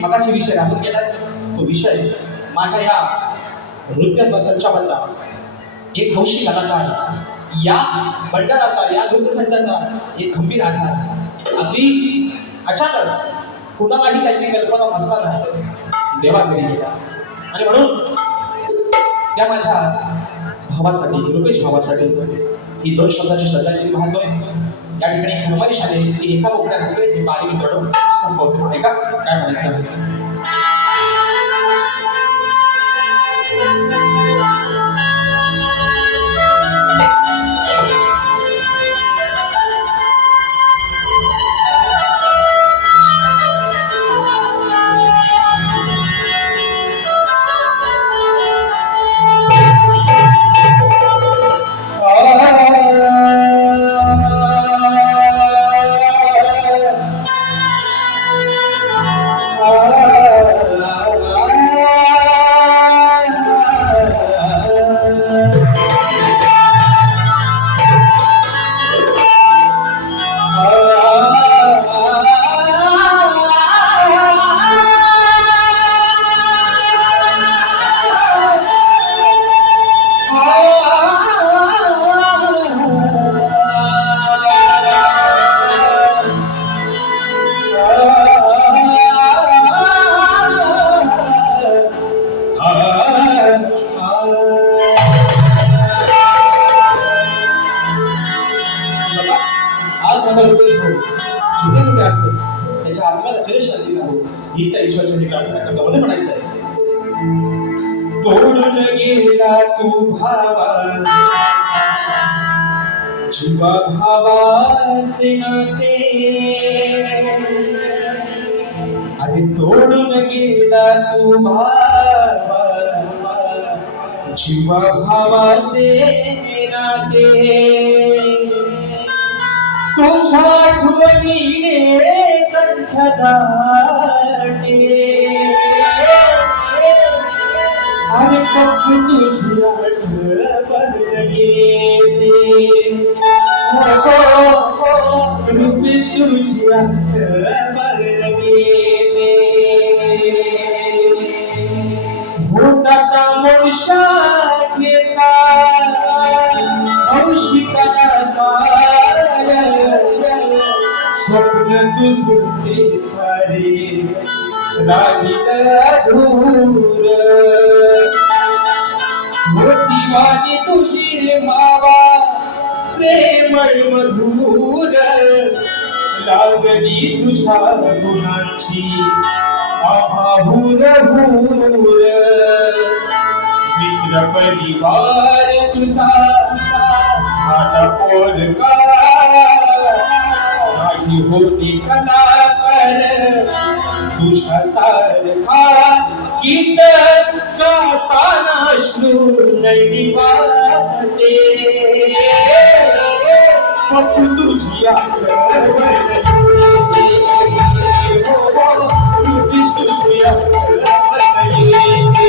मगाशी विषय राहून गेला तो विषय माझ्या या नृत्य संचामधला एक हौशी कलाकार या मंडळाचा या नृत्यसंचाचा एक खंबीर आधार. अगदी अचानक कुणालाही त्याची कल्पना नसताना देवाकडे गेला. आणि म्हणून त्या माझ्या भावासाठी रुपेश भावासाठी ही दोन शब्दाची श्रद्धांजली वाहतोय. या ठिकाणी फरमाईश आले की एका मोकळ्या होते हे बारी मित्रांनो संपवतो ऐका काय म्हणायचं माझा रुपेश भाऊ छोटे त्याच्या आत्म्याला चिरशांती राहू हीच त्या ईश्वरच्या प्रार्थना करतो म्हणायचं आहे तोडून गेला तू भावा जीवा भावाचे नाते अरे तोडून गेला तू भावा जीवा भावाचे नाते. तुझ्या आठवणीने कंठ दाटे अरे पप्पू तुझी आठवण राहिल अधूर मोठीवाणी तुझी मावा प्रेमळ मधुर. लागली तुझ्या गुणांची आभाहूर हूर मित्र परिवार तुझा गीत गाताना अश्रू नाही वाटे फक्त तुझी आठवण तुझी सुझी आठवण